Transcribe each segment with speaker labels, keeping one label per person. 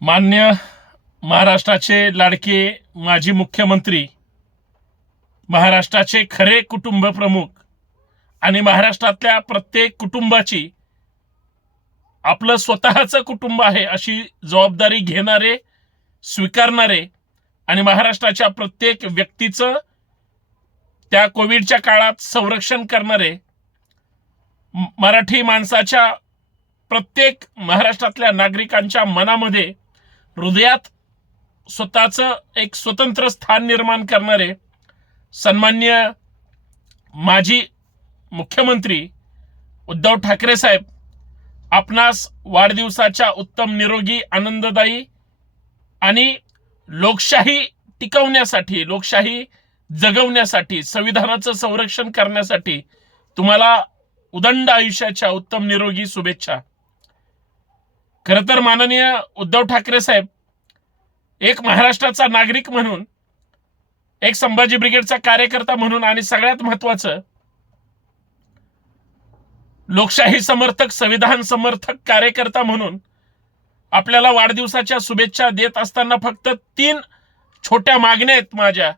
Speaker 1: मान्य महाराष्ट्राचे लाडके माजी मुख्यमंत्री महाराष्ट्राचे खरे कुटुंब प्रमुख आणि महाराष्ट्रातल्या प्रत्येक कुटुंबाची आपलं स्वतःचं कुटुंब आहे अशी जबाबदारी घेणारे स्वीकारणारे आणि महाराष्ट्राच्या प्रत्येक व्यक्तीचं त्या कोविडच्या काळात संरक्षण करणारे मराठी माणसाच्या प्रत्येक महाराष्ट्रातल्या नागरिकांच्या मनामध्ये हृदयात स्वतःचं एक स्वतंत्र स्थान निर्माण करणारे सन्मान्य माजी मुख्यमंत्री उद्धव ठाकरे साहेब आपणास वाढदिवसाच्या उत्तम निरोगी आनंददायी आणि लोकशाही टिकवण्यासाठी लोकशाही जगवण्यासाठी संविधानाचं संरक्षण करण्यासाठी तुम्हाला उदंड आयुष्याच्या उत्तम निरोगी शुभेच्छा. खरं तर माननीय उद्धव ठाकरे साहेब एक महाराष्ट्राचा नागरिक म्हणून एक संभाजी ब्रिगेडचा कार्यकर्ता म्हणून आणि सगळ्यात महत्वाचं लोकशाही समर्थक संविधान समर्थक कार्यकर्ता म्हणून आपल्याला वाढदिवसाच्या शुभेच्छा देत असताना फक्त तीन छोट्या मागण्या आहेत माझ्या.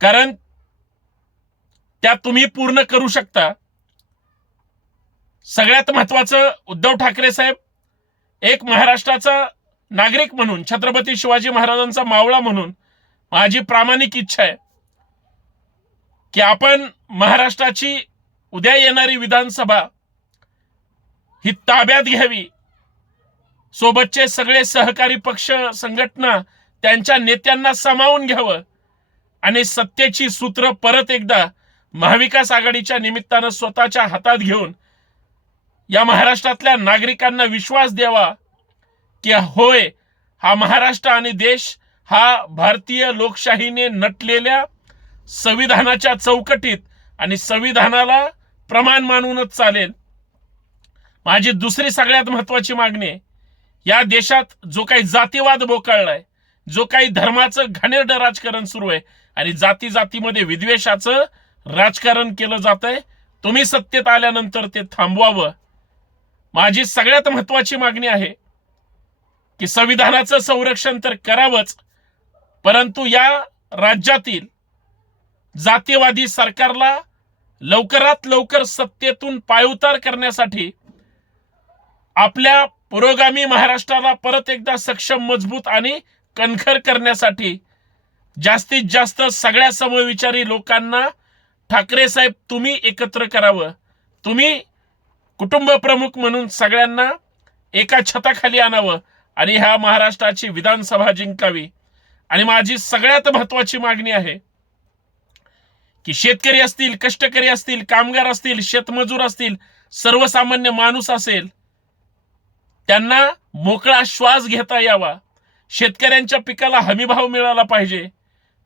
Speaker 1: कारण त्या तुम्ही पूर्ण करू शकता. सगळ्यात महत्वाचं उद्धव ठाकरे साहेब एक महाराष्ट्राचा नागरिक म्हणून छत्रपती शिवाजी महाराजांचा मावळा म्हणून माझी प्रामाणिक इच्छा आहे की आपण महाराष्ट्राची उद्या येणारी विधानसभा ही ताब्यात घ्यावी. सोबतचे सगळे सहकारी पक्ष संघटना त्यांच्या नेत्यांना सामावून घ्यावं आणि सत्तेची सूत्र परत एकदा महाविकास आघाडीच्या निमित्तानं स्वतःच्या हातात घेऊन या महाराष्ट्रातल्या नागरिकांना विश्वास द्यावा की होय हा महाराष्ट्र आणि देश हा भारतीय लोकशाहीने नटलेल्या संविधानाच्या चौकटीत आणि संविधानाला प्रमाण मानूनच चालेल. माझी दुसरी सगळ्यात महत्वाची मागणी आहे या देशात जो काही जातीवाद बोकाळलाय जो काही धर्माचं घाणेरडं राजकारण सुरू आहे आणि जाती जातीमध्ये विद्वेषाचं राजकारण केलं जात आहे तुम्ही सत्तेत आल्यानंतर ते थांबवावं. माझी सगळ्यात महत्वाची मागणी आहे की संविधानाचं संरक्षण तर करावंच परंतु या राज्यातील जातीवादी सरकारला लवकरात लवकर सत्तेतून पायउतार करण्यासाठी आपल्या पुरोगामी महाराष्ट्राला परत एकदा सक्षम मजबूत आणि कणखर करण्यासाठी जास्तीत जास्त सगळ्या समविचारी लोकांना ठाकरे साहेब तुम्ही एकत्र करावं. तुम्ही कुटुंब प्रमुख म्हणून सगळ्यांना एका छताखाली आणावं आणि ह्या महाराष्ट्राची विधानसभा जिंकावी. आणि माझी सगळ्यात महत्वाची मागणी आहे की शेतकरी असतील कष्टकरी असतील कामगार असतील शेतमजूर असतील सर्वसामान्य माणूस असेल त्यांना मोकळा श्वास घेता यावा. शेतकऱ्यांच्या पिकाला हमीभाव मिळाला पाहिजे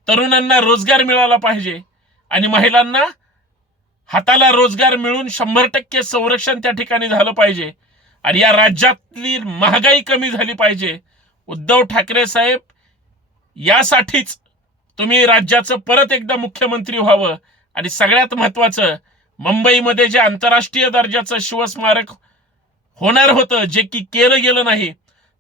Speaker 1: तरुणांना रोजगार मिळाला पाहिजे आणि महिलांना हाताला रोजगार मिळून शंभर टक्के संरक्षण त्या ठिकाणी झालं पाहिजे. आणि या राज्यातली महागाई कमी झाली पाहिजे. उद्धव ठाकरे साहेब यासाठीच तुम्ही राज्याचं परत एकदा मुख्यमंत्री व्हावं. आणि सगळ्यात महत्वाचं मुंबईमध्ये जे आंतरराष्ट्रीय दर्जाचं शिवस्मारक होणार होतं जे की केलं गेलं नाही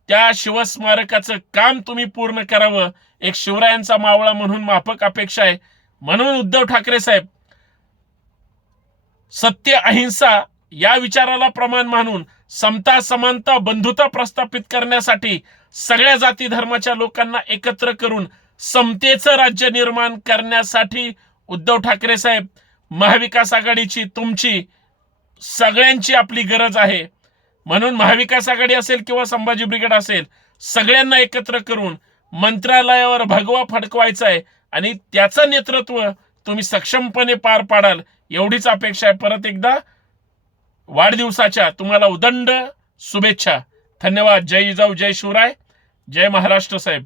Speaker 1: त्या शिवस्मारकाचं काम तुम्ही पूर्ण करावं. एक शिवरायांचा मावळा म्हणून माफक अपेक्षा आहे. म्हणून उद्धव ठाकरे साहेब सत्य अहिंसा या विचाराला प्रमाण मानून समता समानता बंधुता प्रस्थापित करण्यासाठी सगळ्या जाती धर्माच्या लोकांना एकत्र करून समतेचं राज्य निर्माण करण्यासाठी उद्धव ठाकरे साहेब महाविकास आघाडीची तुमची सगळ्यांची आपली गरज आहे. म्हणून महाविकास आघाडी असेल किंवा संभाजी ब्रिगेड असेल सगळ्यांना एकत्र करून मंत्रालयावर भगवा फडकवायचा आहे आणि त्याचं नेतृत्व तुम्ही सक्षमपणे पार पाडाल. एवढीच अपेक्षा आहे. परत एकदा वाढदिवसाच्या तुम्हाला उदंड शुभेच्छा. धन्यवाद. जय जाऊ जय शिवराय. जय महाराष्ट्र साहेब.